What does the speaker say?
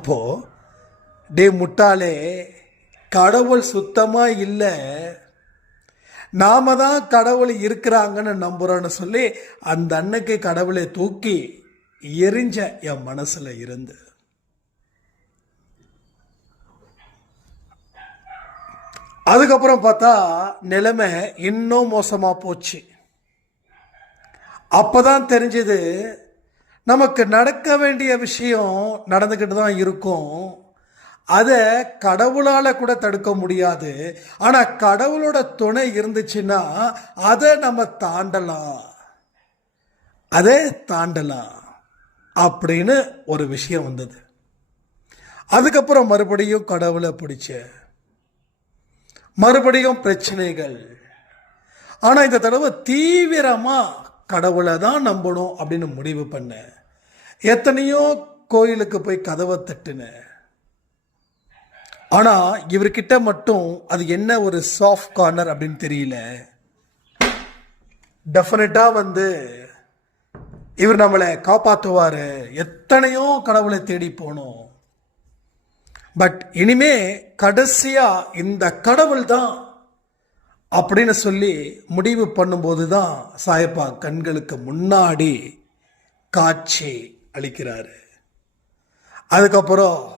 அப்போ டே முட்டாளே, கடவுள் சுத்தமா இல்லை, நாம தான் கடவுள் இருக்கிறாங்கன்னு நம்புறோன்னு சொல்லி அந்த அன்னைக்கு கடவுளை தூக்கி எரிஞ்ச என் மனசுல இருந்து. அதுக்கப்புறம் பார்த்தா நிலைமை இன்னும் மோசமா போச்சு. அப்பதான் தெரிஞ்சது, நமக்கு நடக்க வேண்டிய விஷயம் நடந்துக்கிட்டு தான் இருக்கும், அதை கடவுளால கூட தடுக்க முடியாது. ஆனா கடவுளோட துணை இருந்துச்சுன்னா அதை நம்ம தாண்டலாம் அப்படின்னு ஒரு விஷயம் வந்தது. அதுக்கப்புறம் மறுபடியும் கடவுளை பிடிச்ச, மறுபடியும் பிரச்சனைகள். ஆனா இந்த தடவை தீவிரமா கடவுளை தான் நம்பணும் அப்படின்னு முடிவு பண்ண. எத்தனையோ கோயிலுக்கு போய் கதவை தட்டுன. ஆனா இவர்கிட்ட மட்டும் அது என்ன ஒரு சாஃப்ட் கார்னர் அப்படின்னு தெரியல. டெஃபினட்டா இவர் நம்மளை காப்பாற்றுவாரு. எத்தனையோ கடவுளை தேடி போனோம். பட் இனிமே கடைசியா இந்த கடவுள் தான் அப்படின்னு சொல்லி முடிவு பண்ணும்போது தான் சாயப்பா கண்களுக்கு முன்னாடி காட்சி அளிக்கிறாரு. அதுக்கப்புறம்